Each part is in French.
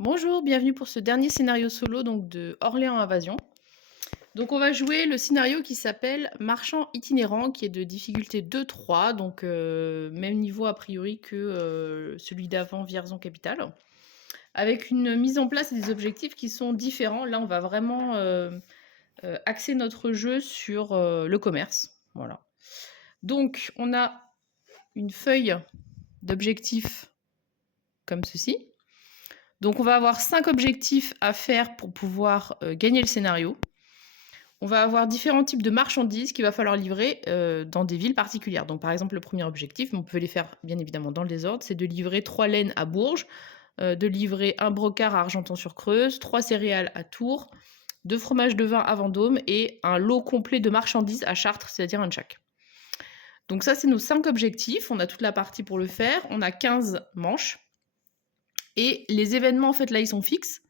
Bonjour, bienvenue pour ce dernier scénario solo donc de Orléans Invasion. Donc on va jouer le scénario qui s'appelle Marchand itinérant, qui est de difficulté 2-3, donc même niveau a priori que celui d'avant Vierzon Capitale, avec une mise en place et des objectifs qui sont différents. Là on va vraiment axer notre jeu sur le commerce. Voilà. Donc on a une feuille d'objectifs comme ceci. Donc on va avoir 5 objectifs à faire pour pouvoir gagner le scénario. On va avoir différents types de marchandises qu'il va falloir livrer dans des villes particulières. Donc par exemple le premier objectif, mais on peut les faire bien évidemment dans le désordre, c'est de livrer 3 laines à Bourges, de livrer un brocart à Argenton-sur-Creuse, 3 céréales à Tours, 2 fromages de vin à Vendôme et un lot complet de marchandises à Chartres, c'est-à-dire un de chaque. Donc ça c'est nos 5 objectifs, on a toute la partie pour le faire, on a 15 manches. Et les événements, en fait, là, ils sont fixes.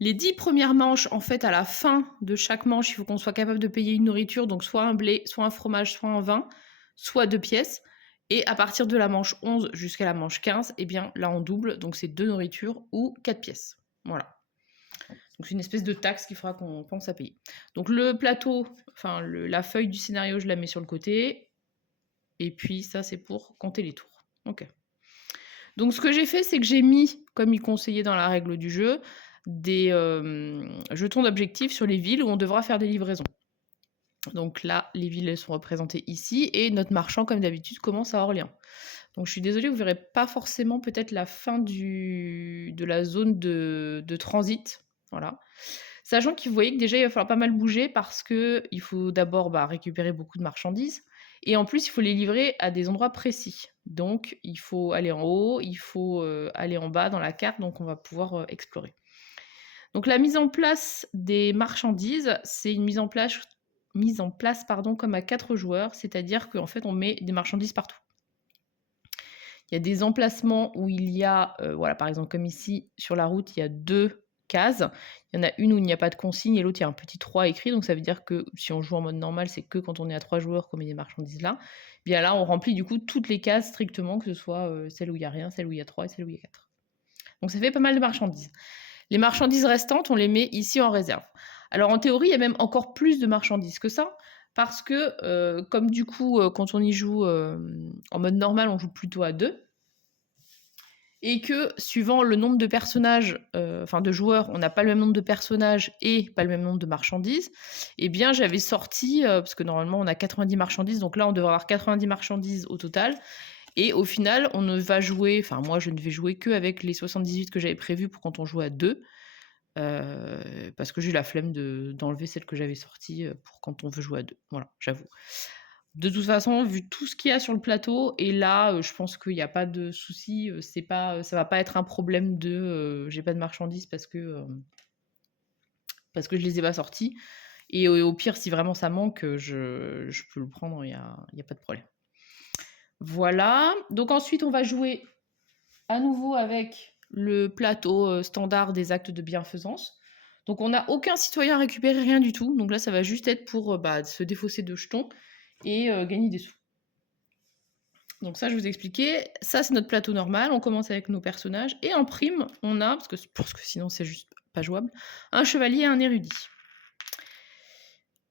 Les 10 premières manches, en fait, à la fin de chaque manche, il faut qu'on soit capable de payer une nourriture, donc soit un blé, soit un fromage, soit un vin, soit 2 pièces. Et à partir de la manche 11 jusqu'à la manche 15, eh bien, là, on double, donc c'est 2 nourritures ou 4 pièces. Voilà. Donc c'est une espèce de taxe qu'il faudra qu'on pense à payer. Donc le plateau, enfin la feuille du scénario, je la mets sur le côté. Et puis ça, c'est pour compter les tours. Ok. Donc ce que j'ai fait, c'est que j'ai mis, comme il conseillait dans la règle du jeu, des jetons d'objectifs sur les villes où on devra faire des livraisons. Donc là, les villes elles sont représentées ici et notre marchand, comme d'habitude, commence à Orléans. Donc je suis désolée, vous verrez pas forcément peut-être la fin de la zone de transit. Voilà. Sachant que vous voyez que déjà, il va falloir pas mal bouger parce qu'il faut d'abord récupérer beaucoup de marchandises. Et en plus, il faut les livrer à des endroits précis. Donc, il faut aller en haut, il faut aller en bas dans la carte, donc on va pouvoir explorer. Donc, la mise en place des marchandises, c'est une mise en place comme à 4 joueurs, c'est-à-dire qu'en fait, on met des marchandises partout. Il y a des emplacements où il y a, voilà, par exemple, comme ici, sur la route, il y a 2 cases. Il y en a une où il n'y a pas de consigne et l'autre, il y a un petit 3 écrit. Donc ça veut dire que si on joue en mode normal, c'est que quand on est à 3 joueurs qu'on met des marchandises là. Bien là, on remplit du coup toutes les cases strictement, que ce soit celle où il n'y a rien, celle où il y a 3 et celle où il y a 4. Donc ça fait pas mal de marchandises. Les marchandises restantes, on les met ici en réserve. Alors en théorie, il y a même encore plus de marchandises que ça, parce que comme du coup, quand on y joue en mode normal, on joue plutôt à 2, et que suivant le nombre de personnages, enfin de joueurs, on n'a pas le même nombre de personnages et pas le même nombre de marchandises, eh bien j'avais sorti, parce que normalement on a 90 marchandises, donc là on devrait avoir 90 marchandises au total, et au final on ne va jouer, enfin moi je ne vais jouer qu'avec les 78 que j'avais prévus pour quand on jouait à 2, parce que j'ai la flemme d'enlever celles que j'avais sorties pour quand on veut jouer à 2. Voilà, j'avoue. De toute façon, vu tout ce qu'il y a sur le plateau, et là, je pense qu'il y a pas de souci, c'est pas, ça va pas être un problème de, j'ai pas de marchandises parce que je les ai pas sorties, et au pire, si vraiment ça manque, je peux le prendre, il y a pas de problème. Voilà, donc ensuite on va jouer à nouveau avec le plateau, standard des actes de bienfaisance. Donc on n'a aucun citoyen à récupérer, rien du tout, donc là ça va juste être pour, se défausser de jetons et gagner des sous. Donc ça, je vous ai expliqué. Ça, c'est notre plateau normal. On commence avec nos personnages. Et en prime, on a, parce que sinon c'est juste pas jouable, un chevalier et un érudit.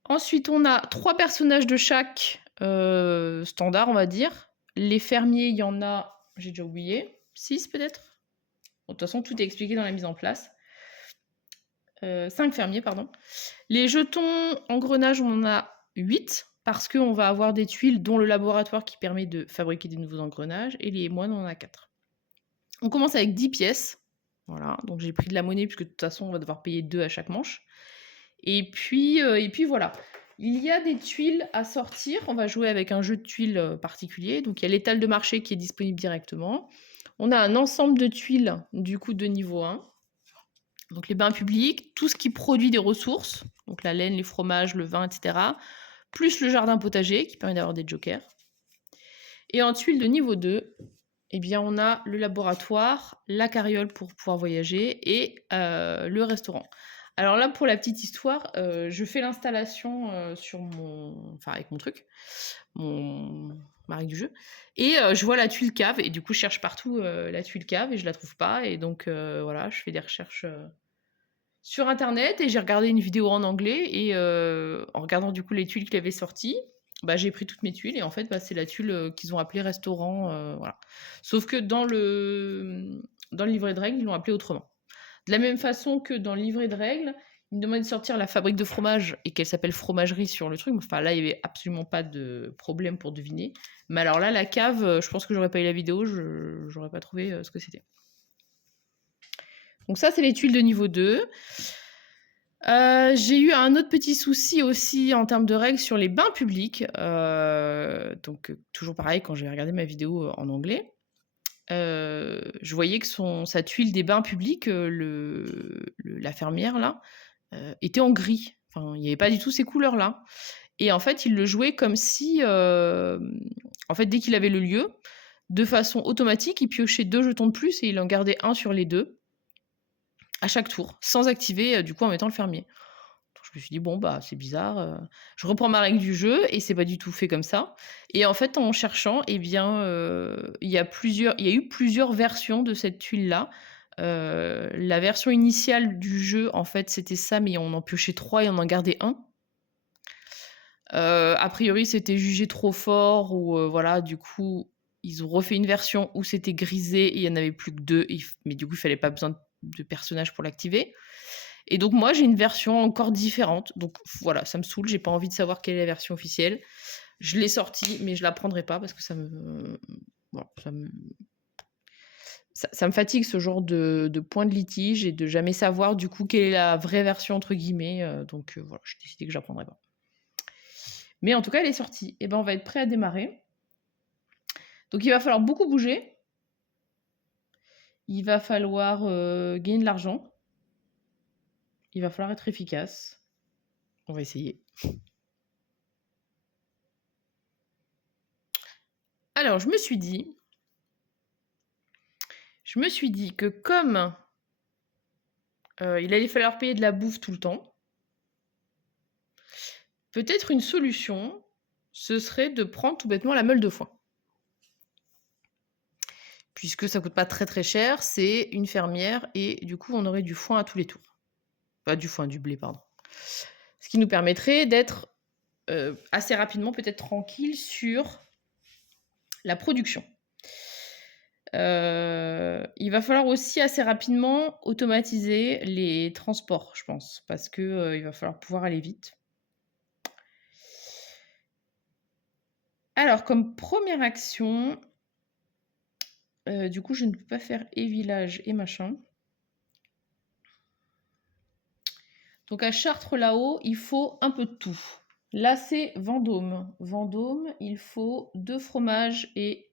Ensuite, on a 3 personnages de chaque standard, on va dire. Les fermiers, il y en a, j'ai déjà oublié, 6 peut-être. Bon, de toute façon, tout est expliqué dans la mise en place. 5 fermiers, pardon. Les jetons engrenages, on en a 8, parce qu'on va avoir des tuiles dont le laboratoire qui permet de fabriquer des nouveaux engrenages, et les moines, on en a 4. On commence avec 10 pièces. Voilà, donc j'ai pris de la monnaie, puisque de toute façon, on va devoir payer 2 à chaque manche. Et puis voilà. Il y a des tuiles à sortir. On va jouer avec un jeu de tuiles particulier. Donc il y a l'étal de marché qui est disponible directement. On a un ensemble de tuiles, du coup, de niveau 1. Donc les bains publics, tout ce qui produit des ressources, donc la laine, les fromages, le vin, etc. Plus le jardin potager, qui permet d'avoir des jokers. Et en tuiles de niveau 2, eh bien, on a le laboratoire, la carriole pour pouvoir voyager et le restaurant. Alors là, pour la petite histoire, je fais l'installation avec mon truc, mon ma règle du jeu. Et je vois la tuile cave et du coup, je cherche partout, la tuile cave et je la trouve pas et donc voilà, je fais des recherches, sur internet et j'ai regardé une vidéo en anglais et en regardant du coup les tuiles qu'il avait sorties, bah, j'ai pris toutes mes tuiles et en fait, bah, c'est la tuile, qu'ils ont appelée restaurant, voilà. Sauf que dans le livret de règles, ils l'ont appelé autrement. De la même façon que dans le livret de règles, il me demandait de sortir la fabrique de fromage et qu'elle s'appelle fromagerie sur le truc. Enfin là, il y avait absolument pas de problème pour deviner. Mais alors là, la cave, je pense que j'aurais pas eu la vidéo, j'aurais pas trouvé, ce que c'était. Donc ça, c'est les tuiles de niveau 2. J'ai eu un autre petit souci aussi en termes de règles sur les bains publics. Donc, toujours pareil, quand j'ai regardé ma vidéo en anglais, je voyais que sa tuile des bains publics, la fermière là, était en gris. Enfin, il n'y avait pas du tout ces couleurs-là. Et en fait, il le jouait comme si, en fait, dès qu'il avait le lieu, de façon automatique, il piochait 2 jetons de plus et il en gardait un sur les 2 à chaque tour, sans activer, du coup, en mettant le fermier. Donc je me suis dit: «Bon, bah, c'est bizarre», je reprends ma règle du jeu et c'est pas du tout fait comme ça et en fait, en cherchant et bien, il y a eu plusieurs versions de cette tuile-là. La version initiale du jeu, en fait, c'était ça, mais on en piochait 3 et on en gardait un. A priori, c'était jugé trop fort ou voilà, du coup, ils ont refait une version où c'était grisé et il y en avait plus que 2 mais du coup, il fallait pas besoin de personnages pour l'activer et donc moi, j'ai une version encore différente. Donc voilà, ça me saoule, j'ai pas envie de savoir quelle est la version officielle. Je l'ai sortie, mais je la prendrai pas parce que bon, ça me fatigue ce genre de point de litige et de jamais savoir du coup quelle est la «vraie version» entre guillemets, donc voilà, j'ai décidé que je la prendrai pas. Mais en tout cas, elle est sortie. Et ben, on va être prêt à démarrer. Donc il va falloir beaucoup bouger. Il va falloir, gagner de l'argent. Il va falloir être efficace. On va essayer. Alors je me suis dit que comme, il allait falloir payer de la bouffe tout le temps, peut-être une solution, ce serait de prendre tout bêtement la meule de foin. Puisque ça coûte pas très, très cher, c'est une fermière et du coup, on aurait du foin à tous les tours. Pas du foin, du blé, pardon. Ce qui nous permettrait d'être, assez rapidement peut-être tranquille sur la production. Il va falloir aussi assez rapidement automatiser les transports, je pense, parce que, il va falloir pouvoir aller vite. Alors comme première action, du coup, je ne peux pas faire et village et machin. Donc à Chartres là-haut, il faut un peu de tout. Là, c'est Vendôme. Vendôme, il faut 2 fromages et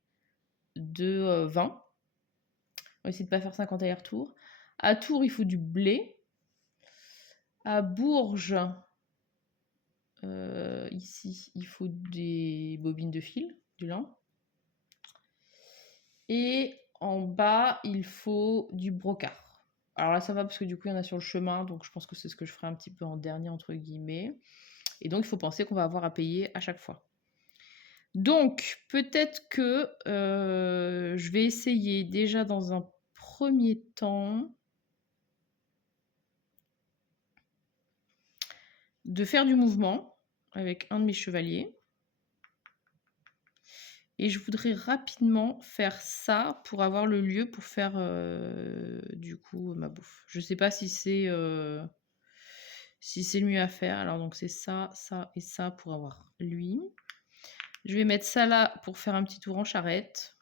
2 vins. On va essayer de pas faire 50 allers-retours. À Tours, il faut du blé. À Bourges, ici, il faut des bobines de fil, du lin. Et en bas, il faut du brocart. Alors là, ça va parce que du coup, il y en a sur le chemin, donc je pense que c'est ce que je ferai un petit peu en dernier, entre guillemets. Et donc, il faut penser qu'on va avoir à payer à chaque fois. Donc, peut-être que je vais essayer déjà dans un premier temps de faire du mouvement avec un de mes chevaliers. Et je voudrais rapidement faire ça pour avoir le lieu pour faire du coup ma bouffe. Je sais pas si c'est le mieux à faire. Alors donc c'est ça, ça et ça pour avoir lui. Je vais mettre ça là pour faire un petit tour en charrette.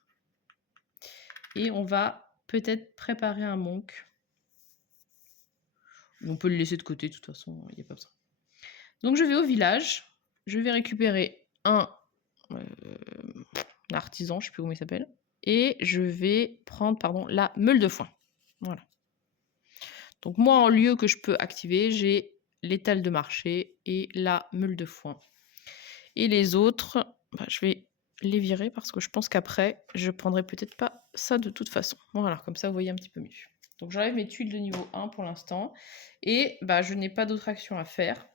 Et on va peut-être préparer un monk. On peut le laisser de côté, de toute façon, il n'y a pas besoin. Donc je vais au village. Je vais récupérer un artisan, je sais plus comment il s'appelle. Et je vais prendre, pardon, la meule de foin. Voilà. Donc moi, en lieu que je peux activer, j'ai l'étal de marché et la meule de foin. Et les autres, bah, je vais les virer parce que je pense qu'après, je prendrai peut-être pas ça de toute façon. Voilà, comme ça, vous voyez un petit peu mieux. Donc j'enlève mes tuiles de niveau 1 pour l'instant. Et bah, je n'ai pas d'autre action à faire.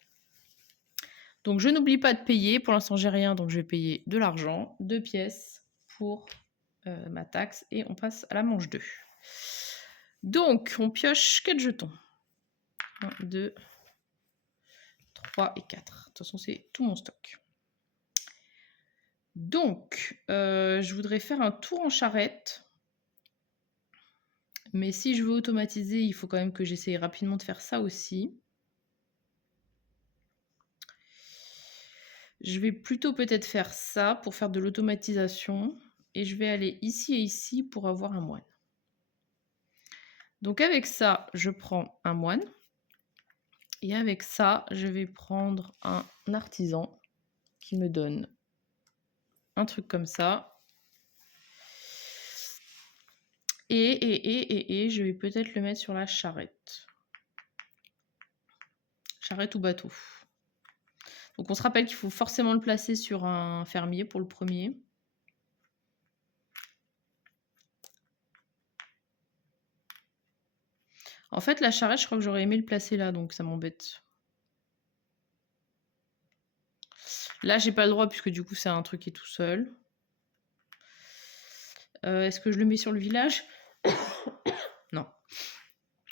Donc je n'oublie pas de payer. Pour l'instant, j'ai rien, donc je vais payer de l'argent. 2 pièces pour ma taxe. Et on passe à la manche 2. Donc, on pioche 4 jetons. 1, 2, 3 et 4. De toute façon, c'est tout mon stock. Donc, je voudrais faire un tour en charrette. Mais si je veux automatiser, il faut quand même que j'essaye rapidement de faire ça aussi. Je vais plutôt peut-être faire ça pour faire de l'automatisation. Et je vais aller ici et ici pour avoir un moine. Donc avec ça, je prends un moine. Et avec ça, je vais prendre un artisan qui me donne un truc comme ça. Et je vais peut-être le mettre sur la charrette. Charrette ou bateau. Donc on se rappelle qu'il faut forcément le placer sur un fermier pour le premier. En fait, la charrette, je crois que j'aurais aimé le placer là, donc ça m'embête. Là, j'ai pas le droit puisque du coup, c'est un truc qui est tout seul. Est-ce que je le mets sur le village? Non.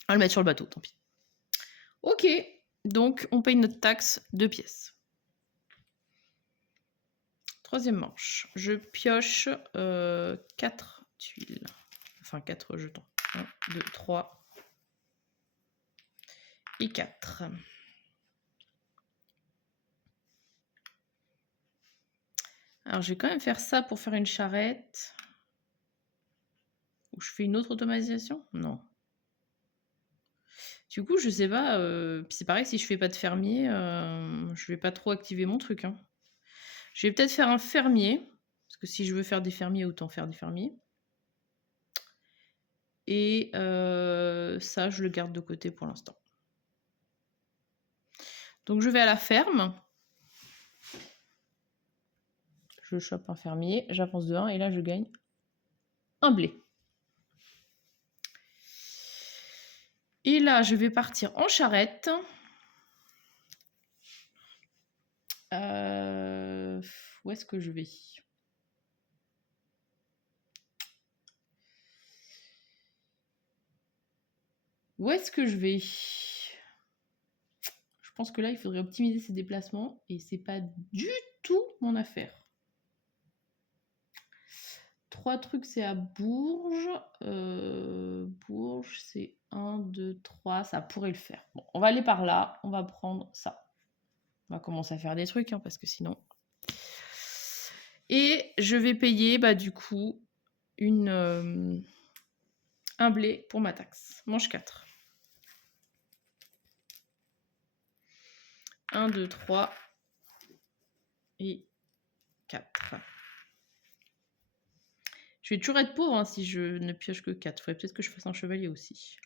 On va le mettre sur le bateau, tant pis. Ok, donc on paye notre taxe 2 pièces. Troisième manche. Je pioche 4 tuiles. Enfin, 4 jetons. 1, 2, 3 et 4. Alors, je vais quand même faire ça pour faire une charrette. Ou je fais une autre automatisation? Non. Du coup, je sais pas. Puis c'est pareil, si je fais pas de fermier, je vais pas trop activer mon truc. Hein. Je vais peut-être faire un fermier. Parce que si je veux faire des fermiers, autant faire des fermiers. Et ça, je le garde de côté pour l'instant. Donc, je vais à la ferme. Je chope un fermier, j'avance de 1 et là, je gagne un blé. Et là, je vais partir en charrette. Où est-ce que je vais? Où est-ce que je vais? Je pense que là, il faudrait optimiser ses déplacements et c'est pas du tout mon affaire. 3 trucs, c'est à Bourges. Bourges, c'est 1, 2, 3. Ça pourrait le faire. Bon, on va aller par là. On va prendre ça. On va commencer à faire des trucs, hein, parce que sinon... Et je vais payer, bah, du coup, un blé pour ma taxe. Manche 4. 1, 2, 3 et 4. Je vais toujours être pauvre hein, si je ne pioche que 4. Il faudrait peut-être que je fasse un chevalier aussi.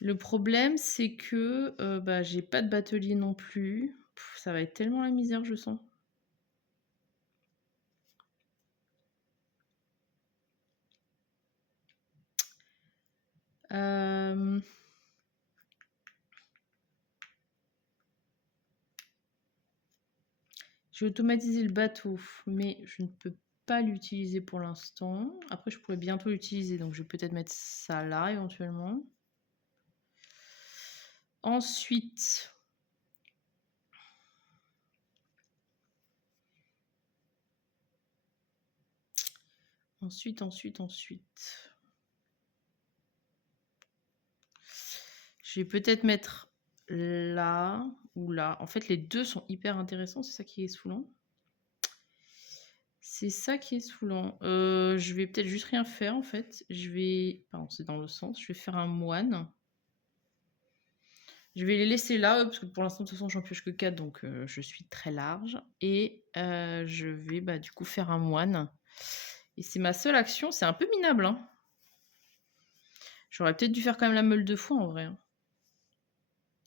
Le problème, c'est que bah, j'ai pas de batelier non plus. Ça va être tellement la misère, je sens. J'ai automatisé le bateau, mais je ne peux pas l'utiliser pour l'instant. Après, je pourrais bientôt l'utiliser, donc je vais peut-être mettre ça là éventuellement. Ensuite, je vais peut-être mettre là ou là. En fait, les deux sont hyper intéressants, c'est ça qui est saoulant. C'est ça qui est saoulant. Je vais peut-être juste rien faire en fait. Je vais... Pardon, c'est dans le sens. Je vais faire un moine. Je vais les laisser là, parce que pour l'instant, de toute façon, j'en pioche que 4, donc je suis très large. Et je vais bah, du coup faire un moine. Et c'est ma seule action. C'est un peu minable. Hein. J'aurais peut-être dû faire quand même la meule de foin en vrai. Hein.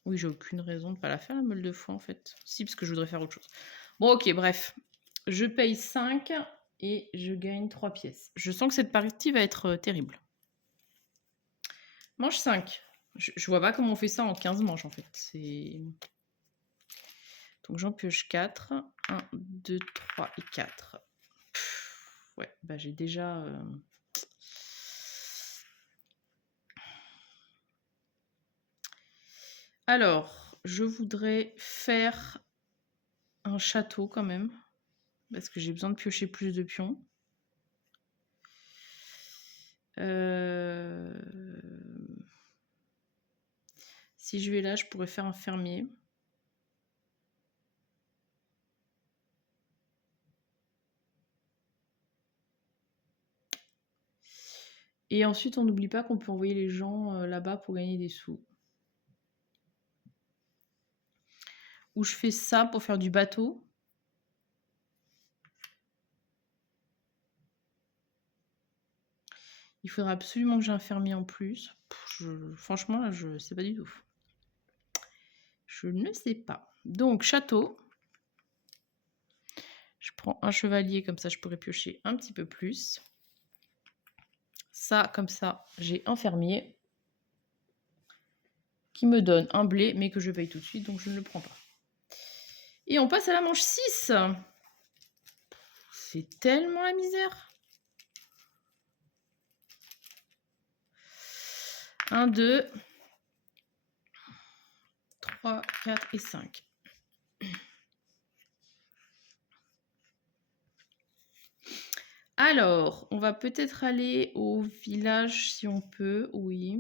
Oui, j'ai aucune raison de ne pas la faire, la meule de foin en fait. Si, parce que je voudrais faire autre chose. Bon, ok, bref. Je paye 5 et je gagne 3 pièces. Je sens que cette partie va être terrible. Manche 5. Je vois pas comment on fait ça en 15 manches en fait. Donc j'en pioche 4. 1, 2, 3 et 4. Ouais, bah j'ai déjà... Alors, je voudrais faire un château quand même. Parce que j'ai besoin de piocher plus de pions. Si je vais là, je pourrais faire un fermier. Et ensuite, on n'oublie pas qu'on peut envoyer les gens là-bas pour gagner des sous. Ou je fais ça pour faire du bateau. Il faudra absolument que j'ai un fermier en plus. Franchement, là, je ne sais pas du tout. Je ne sais pas. Donc, château. Je prends un chevalier, comme ça, je pourrais piocher un petit peu plus. Ça, comme ça, j'ai un fermier qui me donne un blé, mais que je paye tout de suite, donc je ne le prends pas. Et on passe à la manche 6. C'est tellement la misère. 1, 2, 3, 4 et 5. Alors, on va peut-être aller au village si on peut, oui.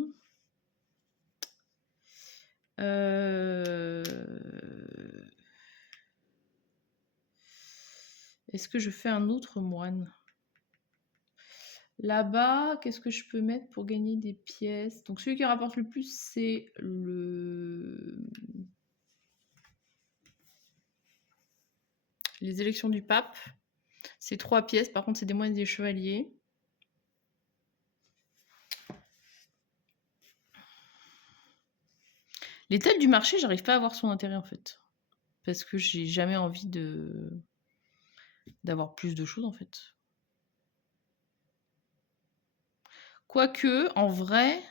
Est-ce que je fais un autre moine? Là-bas, qu'est-ce que je peux mettre pour gagner des pièces? Donc celui qui rapporte le plus, c'est les élections du pape. C'est 3 pièces, par contre c'est des moines et des chevaliers. L'étal du marché, j'arrive pas à voir son intérêt en fait. Parce que j'ai jamais envie d'avoir plus de choses en fait. Quoique, en vrai,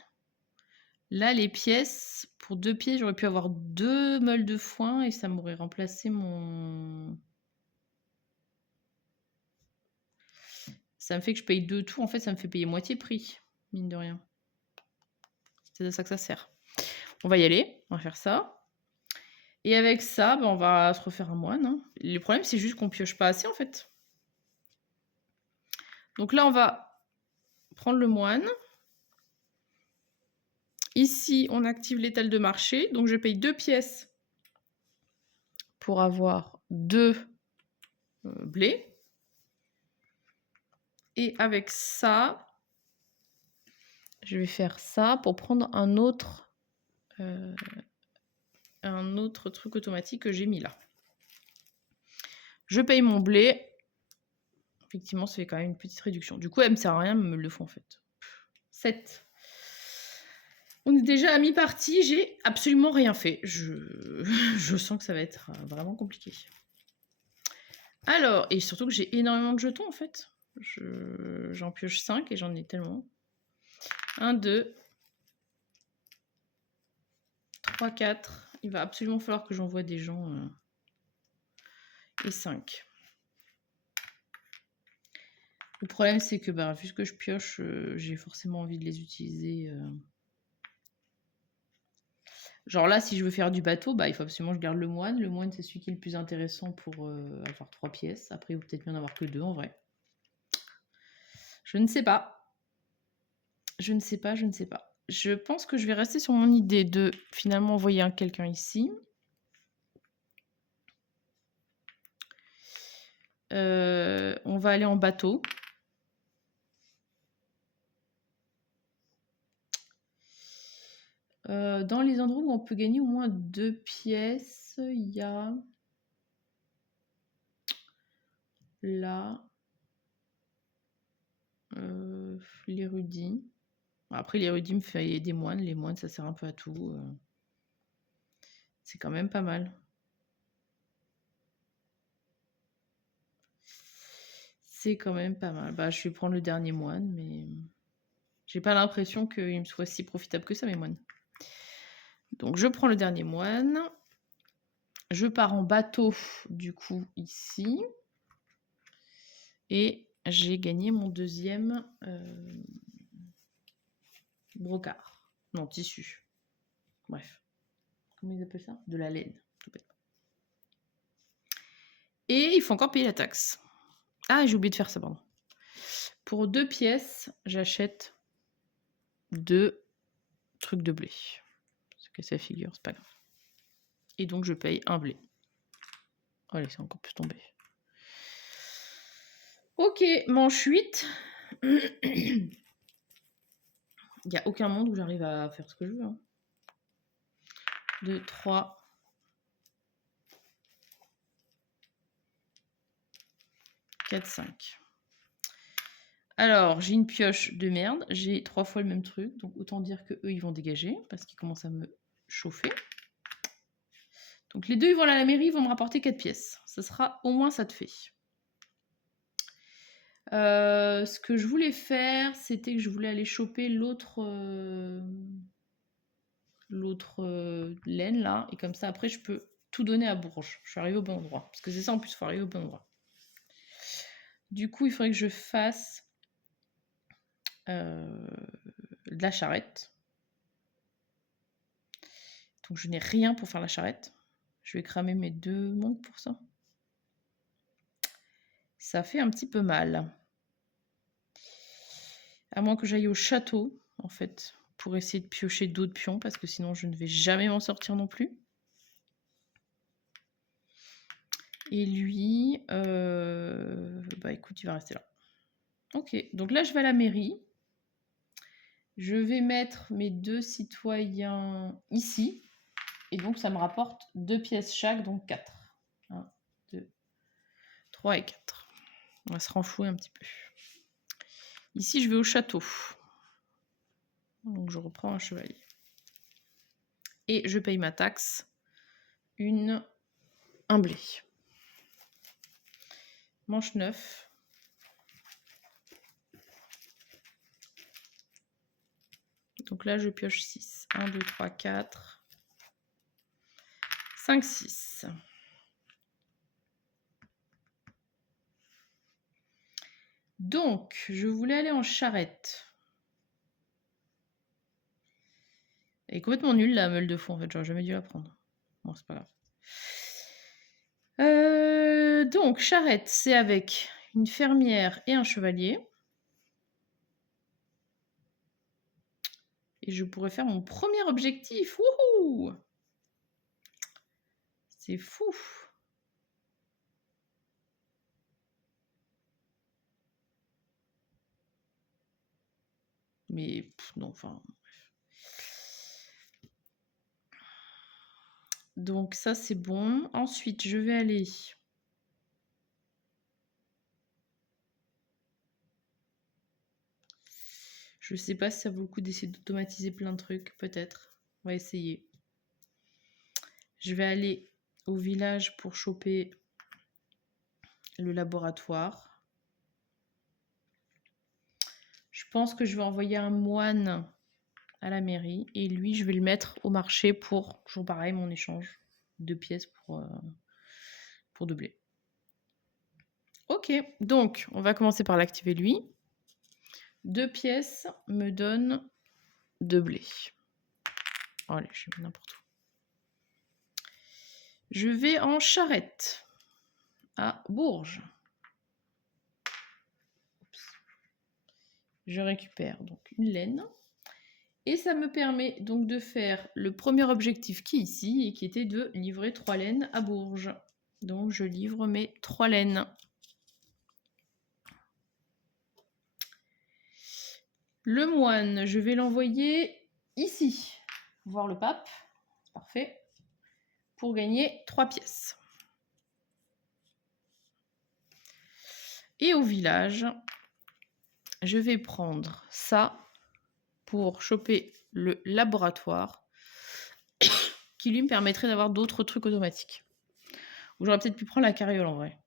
là les pièces, pour 2 pièces, j'aurais pu avoir 2 meules de foin et ça m'aurait remplacé mon... Ça me fait que je paye 2 tout, en fait ça me fait payer moitié prix, mine de rien. C'est de ça que ça sert. On va y aller, on va faire ça. Et avec ça, on va se refaire un moine. Hein. Le problème, c'est juste qu'on pioche pas assez, en fait. Donc là, on va prendre le moine. Ici, on active l'étal de marché. Donc, je paye 2 pièces pour avoir 2 blés. Et avec ça, je vais faire ça pour prendre un autre truc automatique que j'ai mis là. Je paye mon blé. Effectivement, ça fait quand même une petite réduction. Du coup, elle me sert à rien, me le font en fait. 7. On est déjà à mi-partie, j'ai absolument rien fait. Je sens que ça va être vraiment compliqué. Alors, et surtout que j'ai énormément de jetons en fait. J'en pioche 5 et j'en ai tellement. 1, 2, 3, 4. Il va absolument falloir que j'envoie des gens. Et 5. Le problème, c'est que vu que je pioche, j'ai forcément envie de les utiliser. Genre là, si je veux faire du bateau, il faut absolument que je garde le moine. Le moine, c'est celui qui est le plus intéressant pour avoir 3 pièces. Après, il vaut peut-être mieux en avoir que 2 en vrai. Je ne sais pas. Je ne sais pas. Je pense que je vais rester sur mon idée de finalement envoyer quelqu'un ici. On va aller en bateau. Dans les endroits où on peut gagner au moins 2 pièces, il y a là l'érudit. Après, l'érudit me fait des moines. Les moines, ça sert un peu à tout. C'est quand même pas mal. C'est quand même pas mal. Je vais prendre le dernier moine, mais... J'ai pas l'impression qu'il me soit si profitable que ça, mes moines. Donc, je prends le dernier moine. Je pars en bateau, du coup, ici. Et j'ai gagné mon deuxième brocart. Non, tissu. Bref. Comment ils appellent ça? De la laine, tout bêtement. Et il faut encore payer la taxe. Ah, j'ai oublié de faire ça, pardon. Pour 2 pièces, j'achète 2 trucs de blé. C'est que ça figure, c'est pas grave. Et donc, je paye 1 blé. Oh, allez, c'est encore plus tombé. Ok, manche 8. Il n'y a aucun monde où j'arrive à faire ce que je veux. 2, 3. 4, 5. Alors, j'ai une pioche de merde. J'ai 3 fois le même truc. Donc, autant dire que eux ils vont dégager. Parce qu'ils commencent à me chauffer. Donc, les deux, ils vont aller à la mairie. Ils vont me rapporter 4 pièces. Ça sera au moins ça de fait. Ce que je voulais faire, c'était que je voulais aller choper l'autre laine, là. Et comme ça, après, je peux tout donner à Bourges. Je suis arrivée au bon endroit. Parce que c'est ça, en plus, il faut arriver au bon endroit. Du coup, il faudrait que je fasse de la charrette. Donc je n'ai rien pour faire la charrette. Je vais cramer mes 2 manques pour ça. Ça fait un petit peu mal. À moins que j'aille au château, en fait, pour essayer de piocher d'autres pions, parce que sinon je ne vais jamais m'en sortir non plus. Et lui, bah écoute, il va rester là. Ok, donc là je vais à la mairie. Je vais mettre mes 2 citoyens ici. Et donc ça me rapporte 2 pièces chaque, donc 4. 1, 2, 3 et 4. On va se renflouer un petit peu. Ici, je vais au château. Donc, je reprends un chevalier. Et je paye ma taxe. Un blé. Manche 9. Donc là, je pioche 6. 1, 2, 3, 4. 5, 6. Donc, je voulais aller en charrette. Elle est complètement nulle, la meule de fond, en fait. J'aurais jamais dû la prendre. Bon, c'est pas grave. Donc, charrette, c'est avec une fermière et un chevalier. Et je pourrais faire mon premier objectif. Wouhou! C'est fou! Mais non, enfin... Donc ça, c'est bon. Ensuite, je vais aller... Je sais pas si ça vaut le coup d'essayer d'automatiser plein de trucs, peut-être. On va essayer. Je vais aller au village pour choper le laboratoire. Je pense que je vais envoyer un moine à la mairie et lui, je vais le mettre au marché pour, toujours pareil, mon échange. 2 pièces pour 2 blés. Ok, donc on va commencer par l'activer lui. 2 pièces me donnent 2 blés. Oh, allez, je mets n'importe où. Je vais en charrette à Bourges. Oups. Je récupère donc une laine. Et ça me permet donc de faire le premier objectif qui est ici et qui était de livrer 3 laines à Bourges. Donc je livre mes 3 laines. Le moine, je vais l'envoyer ici, voir le pape. Parfait. Pour gagner 3 pièces. Et au village, je vais prendre ça pour choper le laboratoire qui lui me permettrait d'avoir d'autres trucs automatiques. Ou j'aurais peut-être pu prendre la carriole en vrai.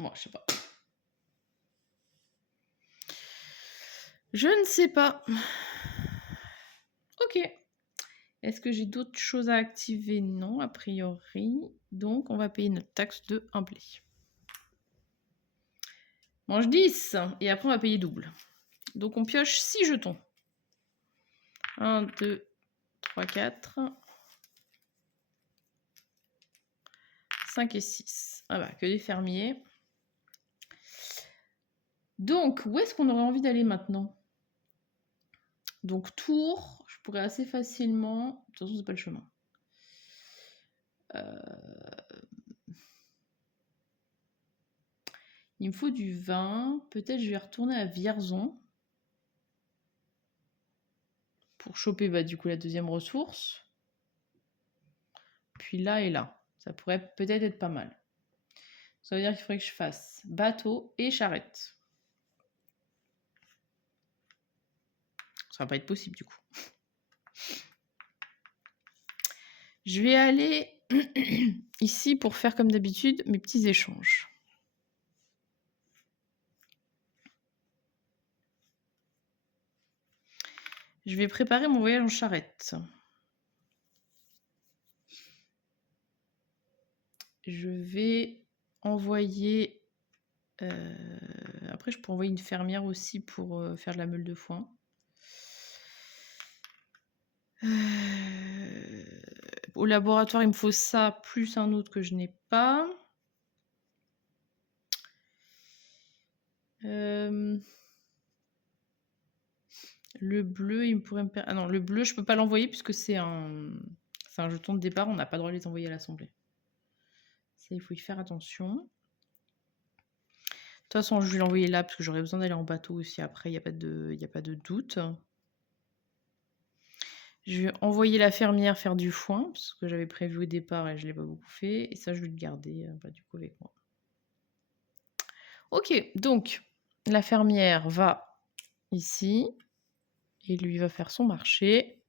Moi, je sais pas. Je ne sais pas. Ok. Est-ce que j'ai d'autres choses à activer? Non, a priori. Donc, on va payer notre taxe de 1 blé. Mange 10. Et après, on va payer double. Donc, on pioche 6 jetons. 1, 2, 3, 4. 5 et 6. Ah bah, que des fermiers. Donc, où est-ce qu'on aurait envie d'aller maintenant? Donc, Tours, je pourrais assez facilement... De toute façon, c'est pas le chemin. Il me faut du vin. Peut-être je vais retourner à Vierzon. Pour choper du coup la deuxième ressource. Puis là et là. Ça pourrait peut-être être pas mal. Ça veut dire qu'il faudrait que je fasse bateau et charrette. Ça va pas être possible du coup. Je vais aller ici pour faire comme d'habitude mes petits échanges. Je vais préparer mon voyage en charrette. Je vais envoyer... Après, je peux envoyer une fermière aussi pour faire de la meule de foin. Au laboratoire, il me faut ça, plus un autre que je n'ai pas. Le bleu, il me pourrait me permettre... Ah non, le bleu, je peux pas l'envoyer puisque c'est un jeton de départ. On n'a pas le droit de les envoyer à l'assemblée. Ça, il faut y faire attention. De toute façon, je vais l'envoyer là parce que j'aurai besoin d'aller en bateau aussi après. Il n'y a pas de doute. Je vais envoyer la fermière faire du foin parce que j'avais prévu au départ et je ne l'ai pas beaucoup fait. Et ça, je vais le garder du coup avec moi. Ok, donc la fermière va ici et lui va faire son marché.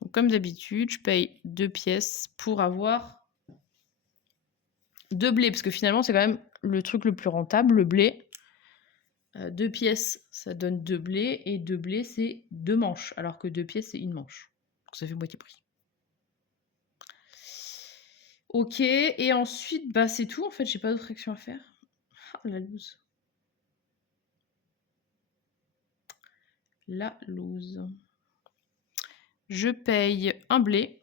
Donc comme d'habitude, je paye 2 pièces pour avoir 2 blés parce que finalement c'est quand même le truc le plus rentable, le blé. 2 pièces, ça donne 2 blés et 2 blés c'est 2 manches alors que 2 pièces c'est une manche. Donc ça fait moitié prix. Ok, et ensuite c'est tout en fait, j'ai pas d'autre action à faire. Ah, la loose. La loose. Je paye un blé.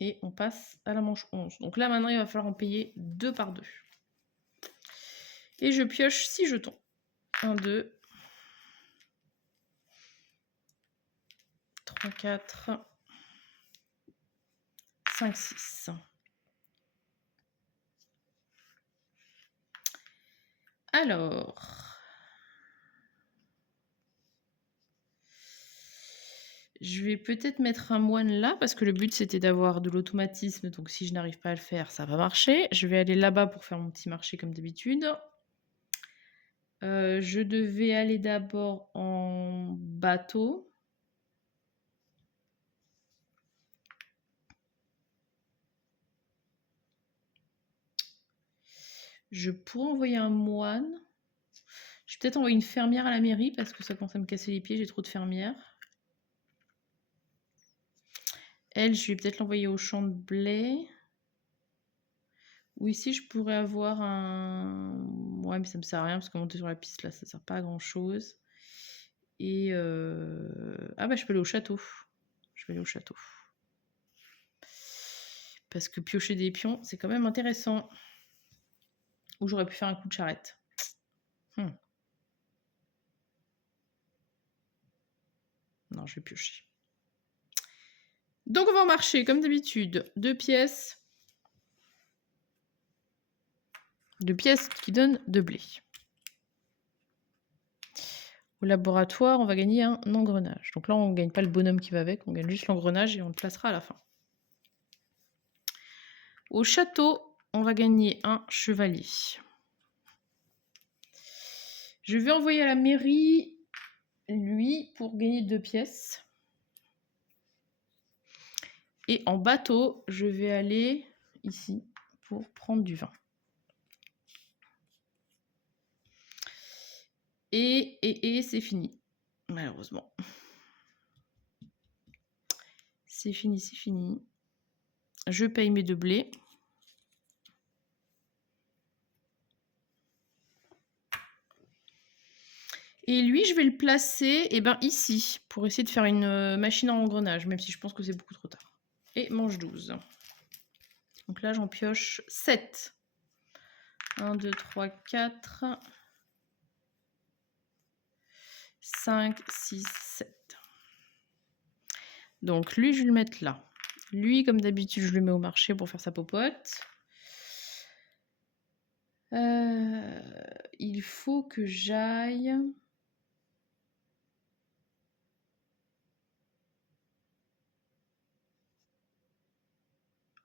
Et on passe à la manche 11. Donc là, maintenant, il va falloir en payer 2 par 2. Et je pioche 6 jetons. 1, 2, 3, 4, 5, 6. Alors... Je vais peut-être mettre un moine là, parce que le but c'était d'avoir de l'automatisme, donc si je n'arrive pas à le faire, ça va marcher. Je vais aller là-bas pour faire mon petit marché comme d'habitude. Je devais aller d'abord en bateau. Je pourrais envoyer un moine. Je vais peut-être envoyer une fermière à la mairie, parce que ça commence à me casser les pieds, j'ai trop de fermières. Elle, je vais peut-être l'envoyer au champ de blé. Ou ici, je pourrais avoir un... Ouais, mais ça me sert à rien parce que monter sur la piste, là, ça sert pas à grand-chose. Et... Ah bah, je peux aller au château. Je vais aller au château. Parce que piocher des pions, c'est quand même intéressant. Ou j'aurais pu faire un coup de charrette. Non, je vais piocher. Donc, on va en marcher, comme d'habitude. 2 pièces. 2 pièces qui donnent 2 blés. Au laboratoire, on va gagner un engrenage. Donc là, on ne gagne pas le bonhomme qui va avec, on gagne juste l'engrenage et on le placera à la fin. Au château, on va gagner un chevalier. Je vais envoyer à la mairie, lui, pour gagner 2 pièces. Et en bateau, je vais aller ici pour prendre du vin. Et c'est fini, malheureusement. C'est fini, c'est fini. Je paye mes 2 blés. Et lui, je vais le placer ici, pour essayer de faire une machine à engrenage, même si je pense que c'est beaucoup trop tard. Et manche 12. Donc là, j'en pioche 7. 1, 2, 3, 4, 5, 6, 7. Donc lui, je vais le mettre là. Lui, comme d'habitude, je le mets au marché pour faire sa popote. Il faut que j'aille...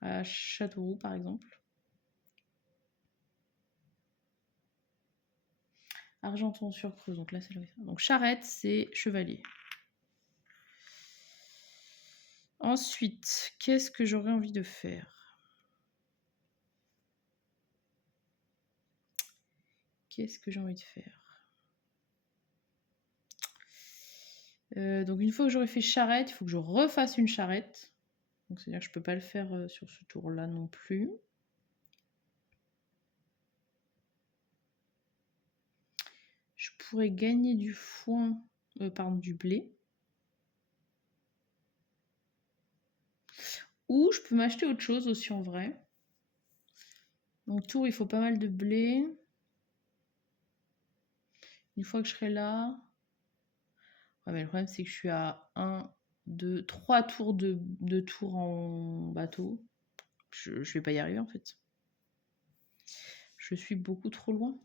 à Châteauroux, par exemple. Argenton-sur-Creuse, donc là, c'est là. Donc charrette, c'est chevalier. Ensuite, qu'est-ce que j'aurais envie de faire? Qu'est-ce que j'ai envie de faire? Donc une fois que j'aurai fait charrette, il faut que je refasse une charrette. Donc c'est-à-dire que je ne peux pas le faire sur ce tour-là non plus. Je pourrais gagner du foin, du blé. Ou je peux m'acheter autre chose aussi en vrai. Donc tour, il faut pas mal de blé. Une fois que je serai là... Ouais, mais le problème, c'est que je suis à 1, 2, 3 tours de tour en bateau. Je vais pas y arriver, en fait. Je suis beaucoup trop loin.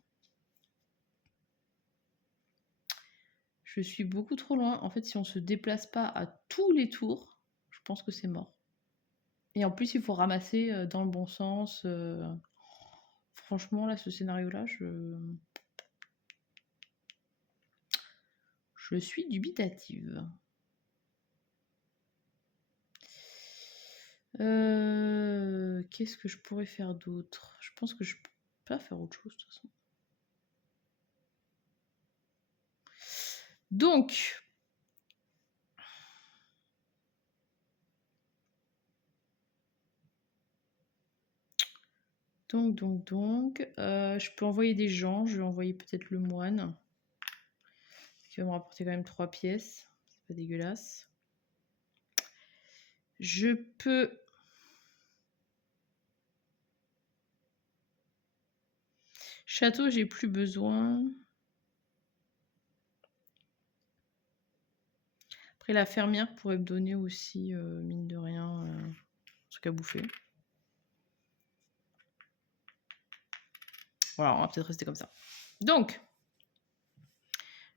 Je suis beaucoup trop loin. En fait, si on se déplace pas à tous les tours, je pense que c'est mort. Et en plus, il faut ramasser dans le bon sens. Franchement, là, ce scénario-là, je suis dubitative. Qu'est-ce que je pourrais faire d'autre? Je pense que je peux pas faire autre chose, de toute façon. Donc, je peux envoyer des gens. Je vais envoyer peut-être le moine. Qui va me rapporter quand même 3 pièces. C'est pas dégueulasse. Je peux... Château, j'ai plus besoin. Après, la fermière pourrait me donner aussi, mine de rien, un truc à bouffer. Voilà, on va peut-être rester comme ça. Donc,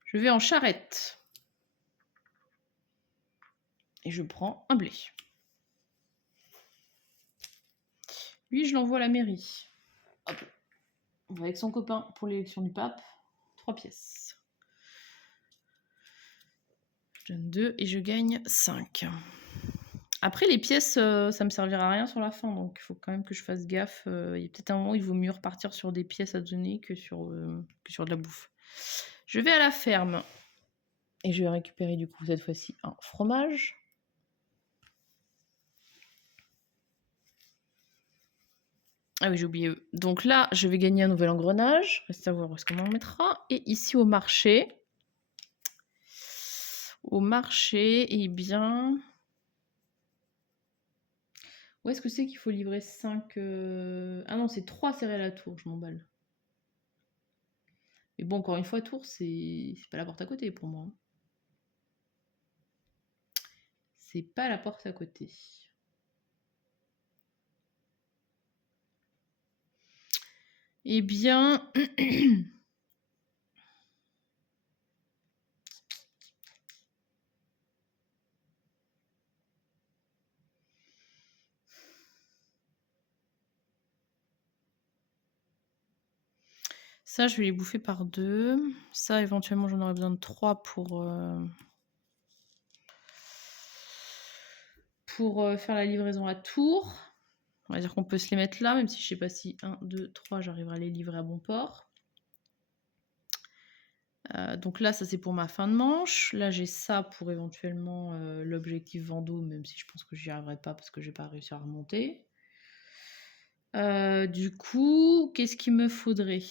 je vais en charrette. Et je prends un blé. Lui, je l'envoie à la mairie. Hop. On va avec son copain pour l'élection du pape. 3 pièces. Je donne 2 et je gagne 5. Après, les pièces, ça me servira à rien sur la fin. Donc, il faut quand même que je fasse gaffe. Il y a peut-être un moment où il vaut mieux repartir sur des pièces à donner que sur de la bouffe. Je vais à la ferme. Et je vais récupérer du coup cette fois-ci un fromage. Ah oui, j'ai oublié. Donc là, je vais gagner un nouvel engrenage. Reste à voir où est-ce qu'on en mettra. Et ici au marché. Au marché, eh bien... Où est-ce que c'est qu'il faut livrer 5... Ah non, c'est 3 céréales à tour, je m'emballe. Mais bon, encore une fois, tour, c'est pas la porte à côté pour moi. C'est pas la porte à côté. Eh bien... Ça, je vais les bouffer par 2. Ça, éventuellement, j'en aurais besoin de 3 pour faire la livraison à Tours. On va dire qu'on peut se les mettre là, même si je sais pas si 1, 2, 3, j'arriverai à les livrer à bon port. Donc là, ça c'est pour ma fin de manche. Là, j'ai ça pour éventuellement l'objectif Vendôme, même si je pense que j'y arriverai pas parce que je vais pas réussir à remonter. Du coup, qu'est-ce qu'il me faudrait?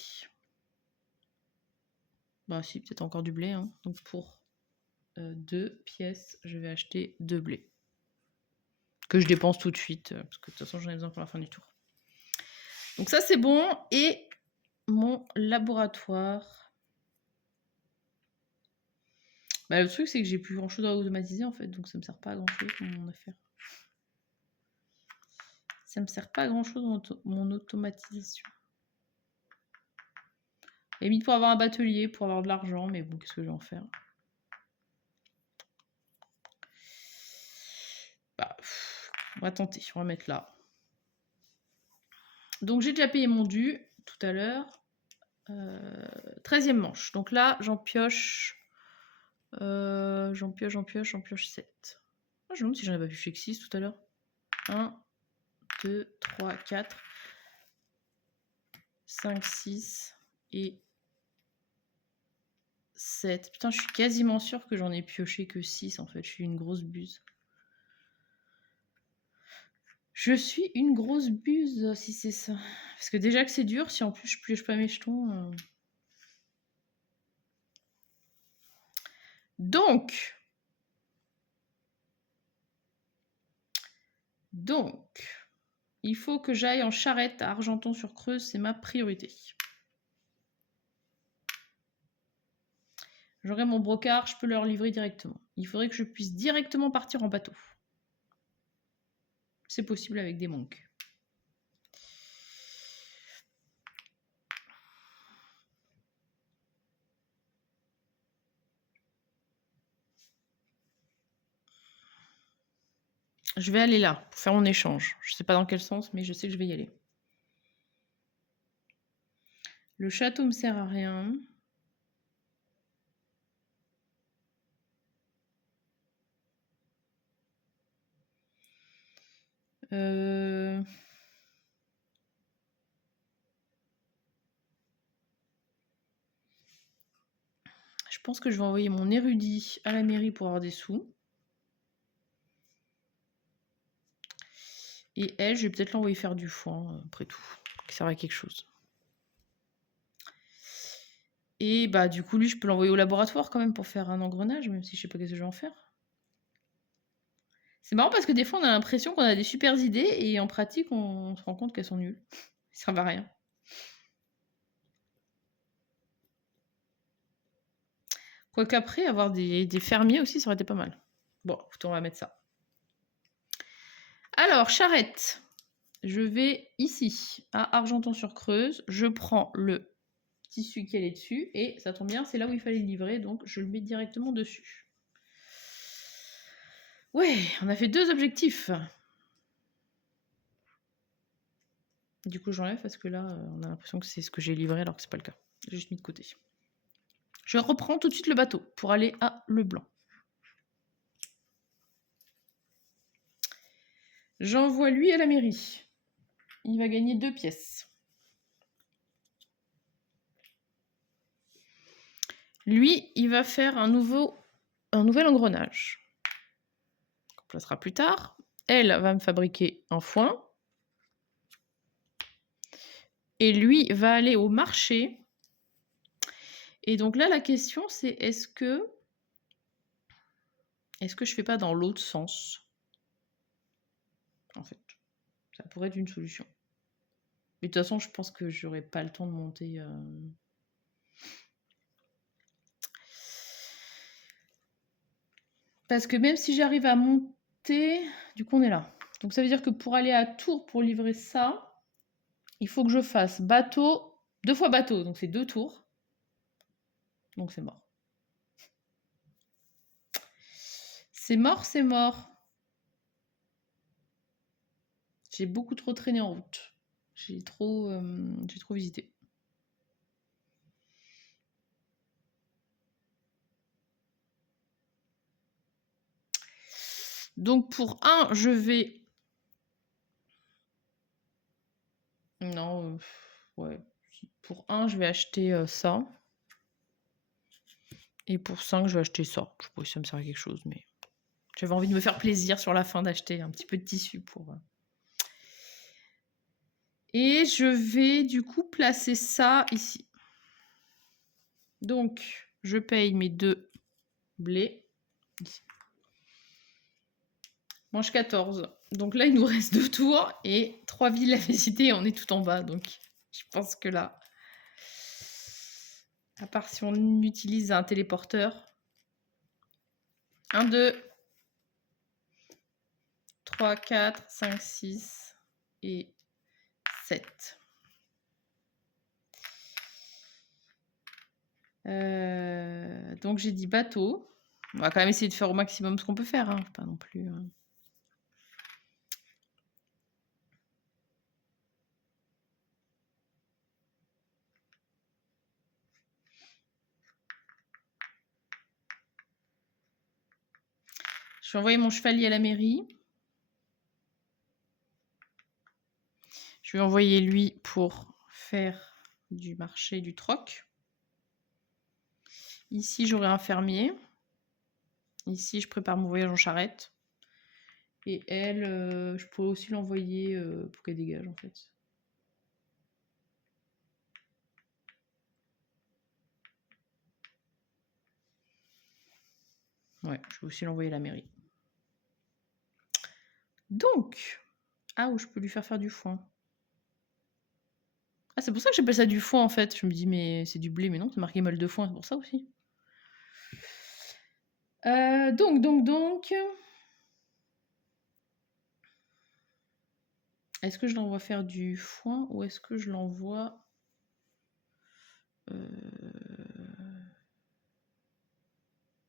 Bah si, peut-être encore du blé. Hein. Donc pour 2 pièces, je vais acheter 2 blés. Que je dépense tout de suite, parce que de toute façon, j'en ai besoin pour la fin du tour. Donc ça, c'est bon. Et mon laboratoire. Bah, le truc, c'est que j'ai plus grand-chose à automatiser, en fait. Donc ça me sert pas à grand-chose, mon affaire. Ça me sert pas à grand-chose, mon automatisation. Limite pour avoir un batelier, pour avoir de l'argent, mais bon, qu'est-ce que je vais en faire? Bah, on va tenter, on va mettre là. Donc j'ai déjà payé mon dû tout à l'heure. 13e manche. Donc là, j'en pioche 7. Ah, je me demande si j'en avais pas pioché que 6 tout à l'heure. 1, 2, 3, 4, 5, 6 et 7. Putain, je suis quasiment sûre que j'en ai pioché que 6 en fait. Je suis une grosse buse. Je suis une grosse buse si c'est ça. Parce que déjà que c'est dur, si en plus je pioche pas mes jetons. Donc, il faut que j'aille en charrette à Argenton-sur-Creuse, c'est ma priorité. J'aurai mon brocard, je peux leur livrer directement. Il faudrait que je puisse directement partir en bateau. C'est possible avec des manques. Je vais aller là pour faire mon échange. Je ne sais pas dans quel sens, mais je sais que je vais y aller. Le château me sert à rien. Je pense que je vais envoyer mon érudit à la mairie pour avoir des sous. Et elle, je vais peut-être l'envoyer faire du foin, après tout. Ça serve à quelque chose. Et bah du coup, lui, je peux l'envoyer au laboratoire quand même pour faire un engrenage, même si je sais pas ce que je vais en faire. C'est marrant parce que des fois, on a l'impression qu'on a des super idées et en pratique, on se rend compte qu'elles sont nulles. Ça ne servent à rien. Quoique après, avoir des fermiers aussi, ça aurait été pas mal. Bon, écoute, on va mettre ça. Alors, charrette. Je vais ici, à Argenton-sur-Creuse. Je prends le tissu qui est dessus et ça tombe bien, c'est là où il fallait le livrer, donc je le mets directement dessus. Ouais, on a fait 2 objectifs. Du coup, j'enlève parce que là, on a l'impression que c'est ce que j'ai livré alors que c'est pas le cas. J'ai juste mis de côté. Je reprends tout de suite le bateau pour aller à Leblanc. J'envoie lui à la mairie. Il va gagner 2 pièces. Lui, il va faire un nouvel engrenage. On placera plus tard. Elle va me fabriquer un foin. Et lui va aller au marché. Et donc là, la question, c'est est-ce que je fais pas dans l'autre sens? En fait, ça pourrait être une solution. Mais de toute façon, je pense que j'aurai pas le temps de monter. Parce que même si j'arrive à monter, du coup, on est là. Donc ça veut dire que pour aller à Tours pour livrer ça, il faut que je fasse bateau, 2 fois bateau, donc c'est 2 tours. Donc c'est mort. C'est mort, c'est mort. J'ai beaucoup trop traîné en route. J'ai trop visité. Donc pour 1, je vais Non, ouais. Pour 1, je vais acheter ça. Et pour 5, je vais acheter ça. Je sais pas si ça me sert à quelque chose, mais j'avais envie de me faire plaisir sur la fin d'acheter un petit peu de tissu pour. Et je vais du coup placer ça ici. Donc, je paye mes 2 blés. Ici. Manche 14. Donc là, il nous reste 2 tours et 3 villes à visiter et on est tout en bas. Donc, je pense que là, à part si on utilise un téléporteur. 1, 2, 3, 4, 5, 6 et 7. Donc j'ai dit bateau. On va quand même essayer de faire au maximum ce qu'on peut faire. Hein. Pas non plus... Je vais envoyer mon chevalier à la mairie. Je vais envoyer lui pour faire du marché, du troc. Ici, j'aurai un fermier. Ici, je prépare mon voyage en charrette. Et elle, je pourrais aussi l'envoyer pour qu'elle dégage, en fait. Ouais, je vais aussi l'envoyer à la mairie. Donc, où je peux lui faire du foin. Ah, c'est pour ça que j'appelle ça du foin, en fait. Je me dis, mais c'est du blé, mais non, c'est marqué molle de foin, c'est pour ça aussi. Donc... Est-ce que je l'envoie faire du foin ou est-ce que je l'envoie... De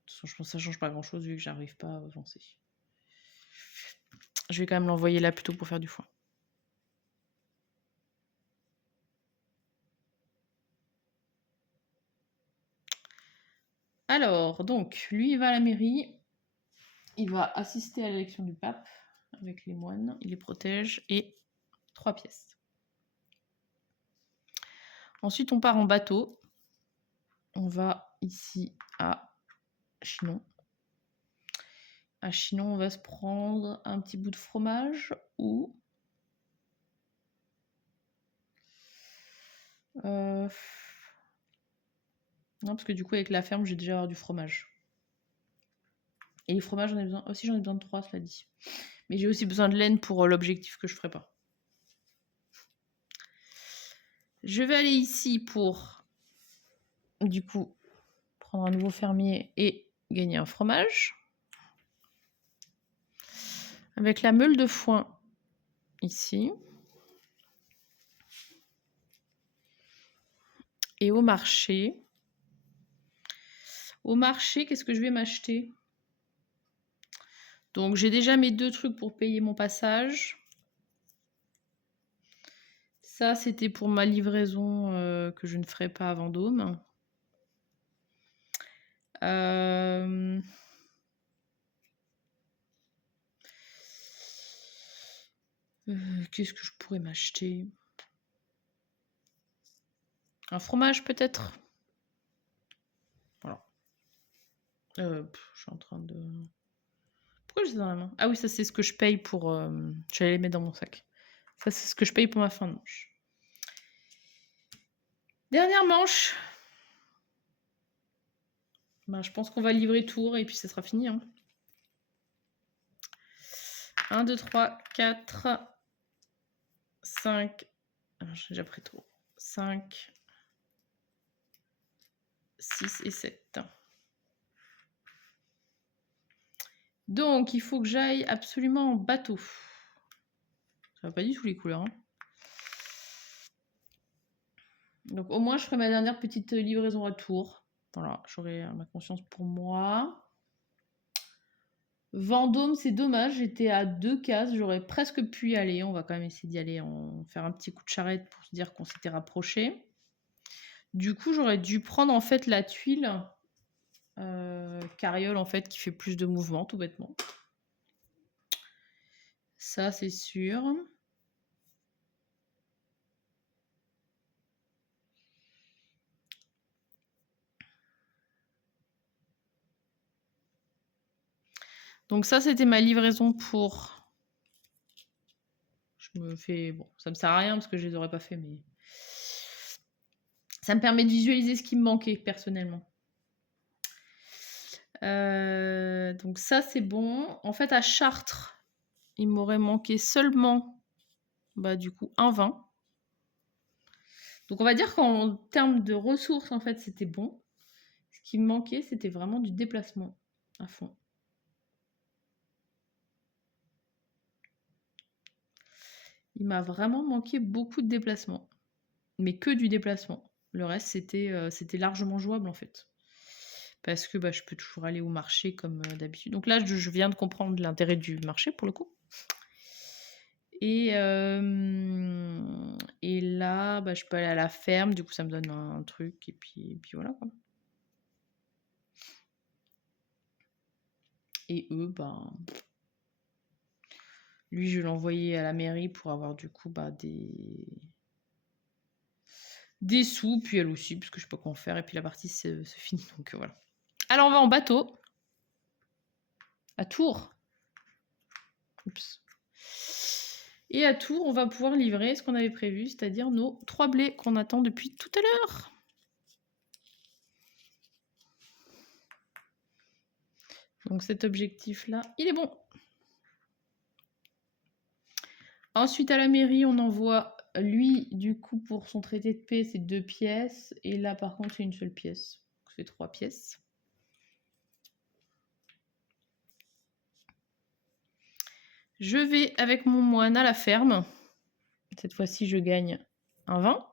toute façon, je pense que ça change pas grand-chose vu que j'arrive pas à avancer. Je vais quand même l'envoyer là plutôt pour faire du foin. Alors, donc, lui, il va à la mairie. Il va assister à l'élection du pape avec les moines. Il les protège et 3 pièces. Ensuite, on part en bateau. On va ici à Chinon. À Chinon, on va se prendre un petit bout de fromage ou... Non, parce que du coup, avec la ferme, j'ai déjà avoir du fromage. Et les fromages, j'en ai besoin. Aussi, j'en ai besoin de 3, cela dit. Mais j'ai aussi besoin de laine pour l'objectif que je ferai pas. Je vais aller ici pour, du coup, prendre un nouveau fermier et gagner un fromage. Avec la meule de foin, ici. Et au marché. Au marché, qu'est-ce que je vais m'acheter? Donc, j'ai déjà mes 2 trucs pour payer mon passage. Ça, c'était pour ma livraison que je ne ferai pas à Vendôme. Qu'est-ce que je pourrais m'acheter? Un fromage, peut-être? Voilà. Je suis en train de... Pourquoi j'ai ça dans la main? Ah oui, ça, c'est ce que je paye pour... J'allais les mettre dans mon sac. Ça, c'est ce que je paye pour ma fin de manche. Dernière manche. Ben, je pense qu'on va livrer Tours et puis ça sera fini. Hein. 1, 2, 3, 4, 5. J'ai déjà pris Tours. 5, 6 et 7. Donc, il faut que j'aille absolument en bateau. Ça va pas du tout les couleurs. Hein. Donc, au moins, je ferai ma dernière petite livraison à Tours. Voilà, j'aurai ma conscience pour moi. Vendôme, c'est dommage, j'étais à 2 cases, j'aurais presque pu y aller. On va quand même essayer d'y aller, faire un petit coup de charrette pour se dire qu'on s'était rapproché. Du coup, j'aurais dû prendre en fait la tuile carriole en fait qui fait plus de mouvement, tout bêtement. Ça, c'est sûr. Donc ça, c'était ma livraison pour... Je me fais... Bon, ça me sert à rien parce que je les aurais pas fait, mais... Ça me permet de visualiser ce qui me manquait, personnellement. Donc ça, c'est bon. En fait, à Chartres, il m'aurait manqué seulement, du coup, un vin. Donc on va dire qu'en termes de ressources, en fait, c'était bon. Ce qui me manquait, c'était vraiment du déplacement à fond. Il m'a vraiment manqué beaucoup de déplacement. Mais que du déplacement. Le reste, c'était largement jouable, en fait. Parce que je peux toujours aller au marché comme d'habitude. Donc là, je viens de comprendre l'intérêt du marché, pour le coup. Et là, je peux aller à la ferme. Du coup, ça me donne un truc. Et puis voilà, quoi. Et eux, lui, je l'ai envoyé à la mairie pour avoir du coup des sous, puis elle aussi, parce que je sais pas quoi en faire, et puis la partie c'est fini, donc voilà. Alors on va en bateau, à Tours. Oups. Et à Tours, on va pouvoir livrer ce qu'on avait prévu, c'est-à-dire nos 3 blés qu'on attend depuis tout à l'heure. Donc cet objectif-là, il est bon. Ensuite, à la mairie, on envoie, lui, du coup, pour son traité de paix, c'est 2 pièces. Et là, par contre, c'est une seule pièce. C'est 3 pièces. Je vais avec mon moine à la ferme. Cette fois-ci, je gagne un vin.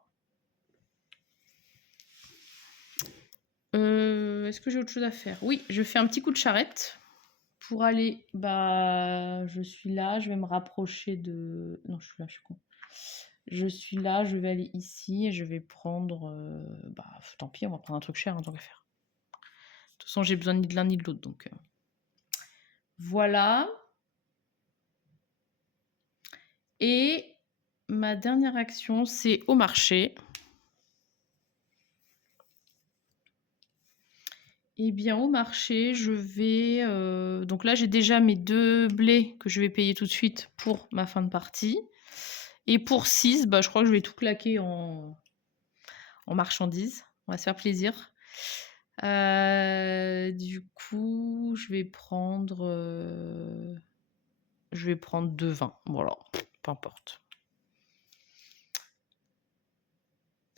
Est-ce que j'ai autre chose à faire? Oui, je fais un petit coup de charrette. Pour aller, je suis là, je vais me rapprocher de... Non, je suis là, je suis con. Je suis là, je vais aller ici et je vais prendre... tant pis, on va prendre un truc cher, tant qu'à faire. De toute façon, j'ai besoin ni de l'un ni de l'autre, donc... Voilà. Et ma dernière action, c'est au marché. Eh bien, au marché, je vais... donc là, j'ai déjà mes 2 blés que je vais payer tout de suite pour ma fin de partie. Et pour 6, je crois que je vais tout claquer en marchandises. On va se faire plaisir. Du coup, je vais prendre 2 vins. Voilà, peu importe.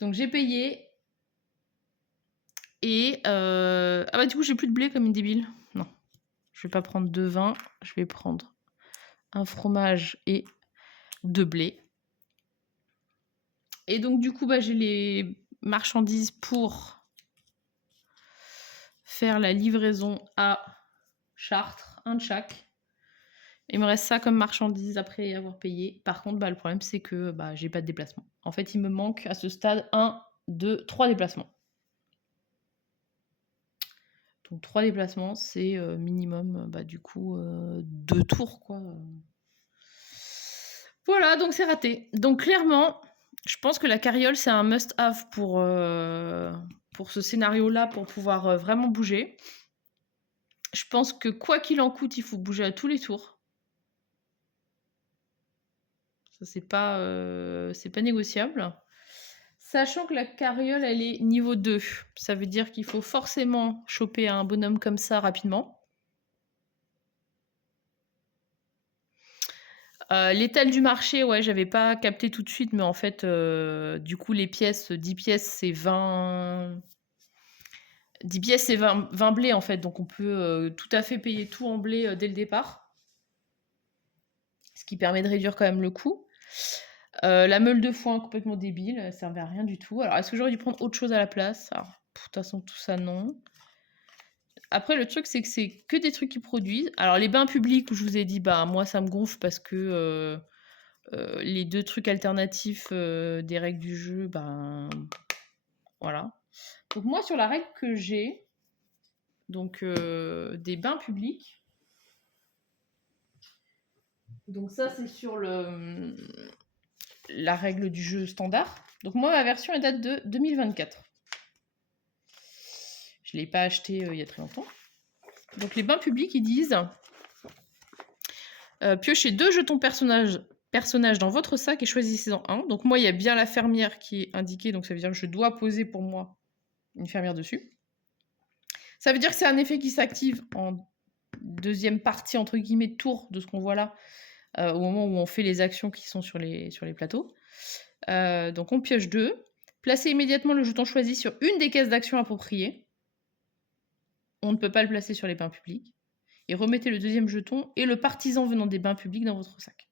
Donc j'ai payé. Et du coup, j'ai plus de blé comme une débile. Non, je vais pas prendre 2 vins. Je vais prendre un fromage et 2 blés. Et donc, du coup, j'ai les marchandises pour faire la livraison à Chartres, un de chaque. Il me reste ça comme marchandise après avoir payé. Par contre, le problème, c'est que j'ai pas de déplacement. En fait, il me manque à ce stade 1, 2, 3 déplacements. Donc 3 déplacements, c'est minimum, du coup, 2 tours, quoi. Voilà, donc c'est raté. Donc clairement, je pense que la carriole, c'est un must-have pour ce scénario-là, pour pouvoir vraiment bouger. Je pense que quoi qu'il en coûte, il faut bouger à tous les tours. Ça, c'est pas négociable. Sachant que la carriole, elle est niveau 2. Ça veut dire qu'il faut forcément choper un bonhomme comme ça rapidement. L'étal du marché, ouais, j'avais pas capté tout de suite, mais en fait, du coup, les pièces, 10 pièces, c'est 20... 10 pièces, c'est 20 blés, en fait. Donc, on peut tout à fait payer tout en blé dès le départ. Ce qui permet de réduire quand même le coût. La meule de foin, complètement débile. Elle servait à rien du tout. Alors, est-ce que j'aurais dû prendre autre chose à la place? Alors, de toute façon, tout ça, non. Après, le truc, c'est que c'est que des trucs qui produisent. Alors, les bains publics, où je vous ai dit, moi, ça me gonfle parce que les 2 trucs alternatifs des règles du jeu, voilà. Donc, moi, sur la règle que j'ai, donc des bains publics, donc ça, c'est sur la règle du jeu standard. Donc, moi, ma version, elle date de 2024. Je ne l'ai pas acheté il y a très longtemps. Donc, les bains publics, ils disent Piochez 2 jetons personnages dans votre sac et choisissez-en un. Donc moi, il y a bien la fermière qui est indiquée, donc ça veut dire que je dois poser pour moi une fermière dessus. Ça veut dire que c'est un effet qui s'active en deuxième partie, entre guillemets, tour de ce qu'on voit là, au moment où on fait les actions qui sont sur les plateaux. Donc on pioche 2. Placez immédiatement le jeton choisi sur une des caisses d'action appropriées. On ne peut pas le placer sur les bains publics. Et remettez le deuxième jeton et le partisan venant des bains publics dans votre sac.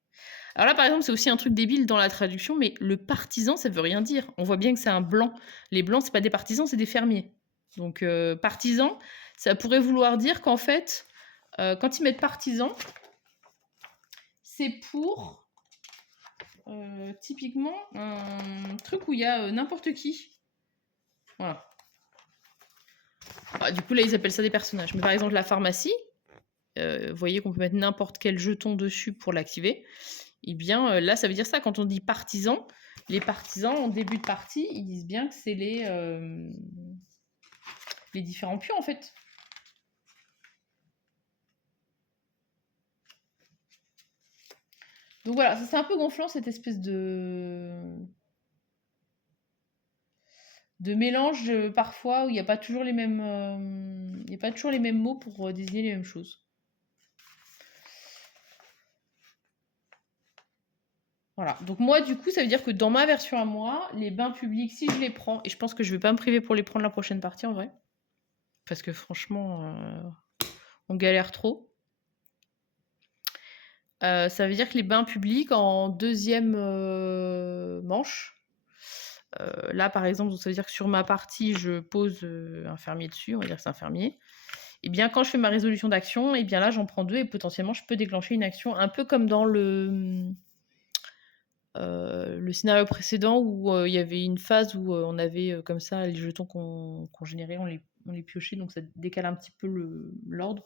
Alors là, par exemple, c'est aussi un truc débile dans la traduction, mais le partisan, ça veut rien dire. On voit bien que c'est un blanc. Les blancs, c'est pas des partisans, c'est des fermiers. Donc, partisan, ça pourrait vouloir dire qu'en fait, quand ils mettent partisan, c'est pour typiquement un truc où il y a n'importe qui. Voilà. Ah, du coup, là, ils appellent ça des personnages. Mais par exemple, la pharmacie, vous voyez qu'on peut mettre n'importe quel jeton dessus pour l'activer. Eh bien, là, ça veut dire ça. Quand on dit partisans, les partisans, en début de partie, ils disent bien que c'est les différents pions, en fait. Donc voilà, ça c'est un peu gonflant, cette espèce de mélange parfois où il n'y a pas toujours les mêmes, il y a pas toujours les mêmes mots pour désigner les mêmes choses. Voilà, donc moi du coup ça veut dire que dans ma version à moi, les bains publics, si je les prends, et je pense que je vais pas me priver pour les prendre la prochaine partie en vrai, parce que franchement, on galère trop. Ça veut dire que les bains publics en deuxième manche, là par exemple, ça veut dire que sur ma partie, je pose un fermier dessus, on va dire que c'est un fermier. Et bien quand je fais ma résolution d'action, et bien là j'en prends 2 et potentiellement je peux déclencher une action un peu comme dans le scénario précédent où il y avait une phase où on avait comme ça les jetons qu'on générait, on les piochait, donc ça décale un petit peu l'ordre.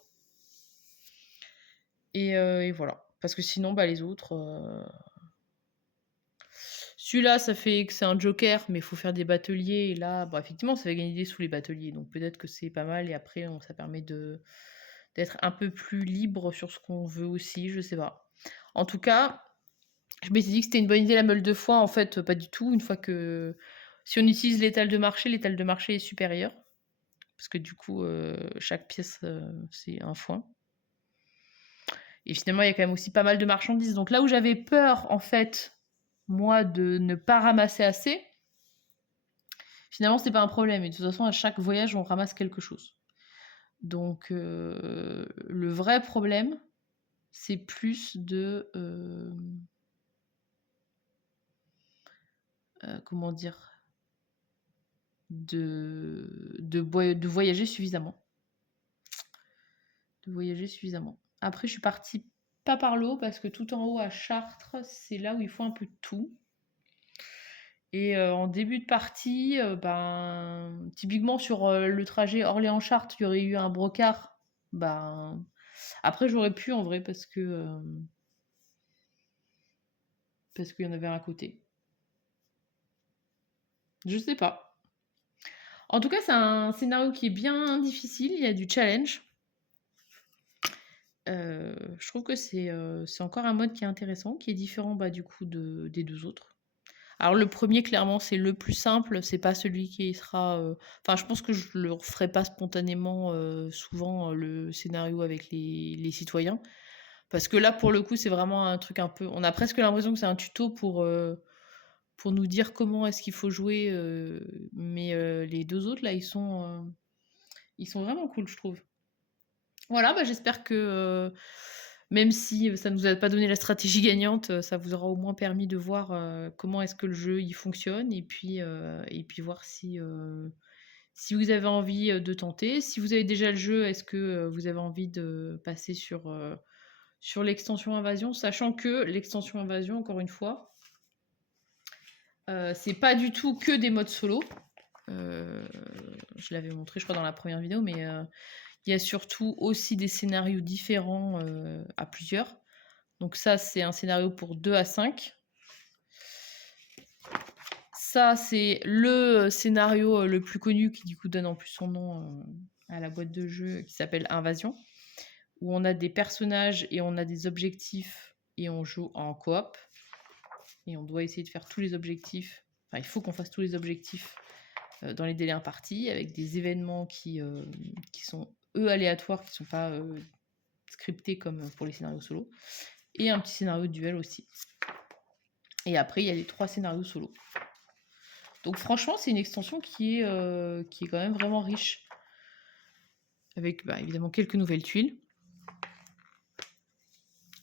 Et voilà. Parce que sinon, bah, les autres. Celui-là, ça fait que c'est un joker, mais il faut faire des bateliers. Et là, bah, effectivement, ça fait gagner des sous les bateliers. Donc peut-être que c'est pas mal. Et après, ça permet d'être un peu plus libre sur ce qu'on veut aussi. Je sais pas. En tout cas, je m'étais dit que c'était une bonne idée la meule de foin. En fait, pas du tout. Une fois que. Si on utilise l'étal de marché est supérieur. Parce que du coup, chaque pièce, c'est un foin. Et finalement, il y a quand même aussi pas mal de marchandises. Donc là où j'avais peur, en fait, moi, de ne pas ramasser assez, finalement, c'est pas un problème. Et de toute façon, à chaque voyage, on ramasse quelque chose. Donc, le vrai problème, c'est plus de... comment dire, de voyager suffisamment. De voyager suffisamment. Après, je suis partie pas par l'eau, parce que tout en haut à Chartres, c'est là où il faut un peu de tout. Et en début de partie, ben, typiquement sur le trajet Orléans-Chartres, il y aurait eu un brocard. Ben, après, j'aurais pu en vrai parce qu'il y en avait un à côté. Je sais pas. En tout cas, c'est un scénario qui est bien difficile. Il y a du challenge. Je trouve que c'est encore un mode qui est intéressant, qui est différent bah, du coup des deux autres. Alors le premier, clairement, c'est le plus simple, c'est pas celui qui sera... Enfin, je pense que je le referai pas spontanément souvent le scénario avec les citoyens. Parce que là, pour le coup, c'est vraiment un truc un peu... On a presque l'impression que c'est un tuto pour nous dire comment est-ce qu'il faut jouer. Mais les deux autres, là, ils sont vraiment cool, je trouve. Voilà, bah, j'espère que même si ça ne vous a pas donné la stratégie gagnante, ça vous aura au moins permis de voir comment est-ce que le jeu il fonctionne et puis voir si vous avez envie de tenter. Si vous avez déjà le jeu, est-ce que vous avez envie de passer sur l'extension Invasion, sachant que l'extension Invasion, encore une fois, c'est pas du tout que des modes solo. Je l'avais montré, je crois, dans la première vidéo, mais il y a surtout aussi des scénarios différents à plusieurs. Donc ça, c'est un scénario pour 2 à 5. Ça, c'est le scénario le plus connu qui du coup donne en plus son nom à la boîte de jeu qui s'appelle Invasion. où on a des personnages et on a des objectifs et on joue en coop. Et on doit essayer de faire tous les objectifs. Enfin, il faut qu'on fasse tous les objectifs dans les délais impartis, avec des événements qui sont, eux, aléatoires, qui ne sont pas scriptés comme pour les scénarios solo. Et un petit scénario de duel aussi. Et après, il y a les 3 scénarios solo. Donc franchement, c'est une extension qui est quand même vraiment riche. Avec évidemment quelques nouvelles tuiles.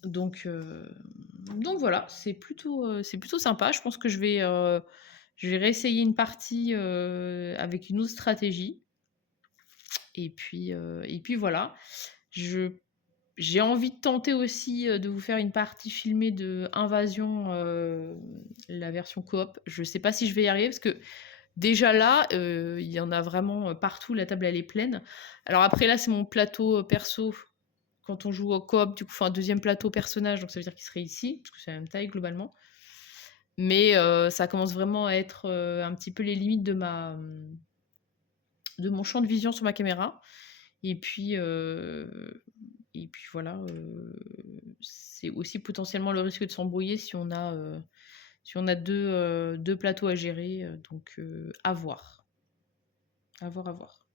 Donc voilà, c'est plutôt sympa. Je pense que je vais réessayer une partie avec une autre stratégie. Et puis voilà. J'ai envie de tenter aussi de vous faire une partie filmée de Invasion, la version coop. Je sais pas si je vais y arriver parce que déjà là, il y en a vraiment partout. La table elle est pleine. Alors après là, c'est mon plateau perso. Quand on joue au coop, du coup, un deuxième plateau personnage, donc ça veut dire qu'il serait ici, parce que c'est la même taille globalement. Mais ça commence vraiment à être un petit peu les limites de mon champ de vision sur ma caméra. Et puis voilà, c'est aussi potentiellement le risque de s'embrouiller si on a deux plateaux à gérer. Donc à voir. À voir, à voir.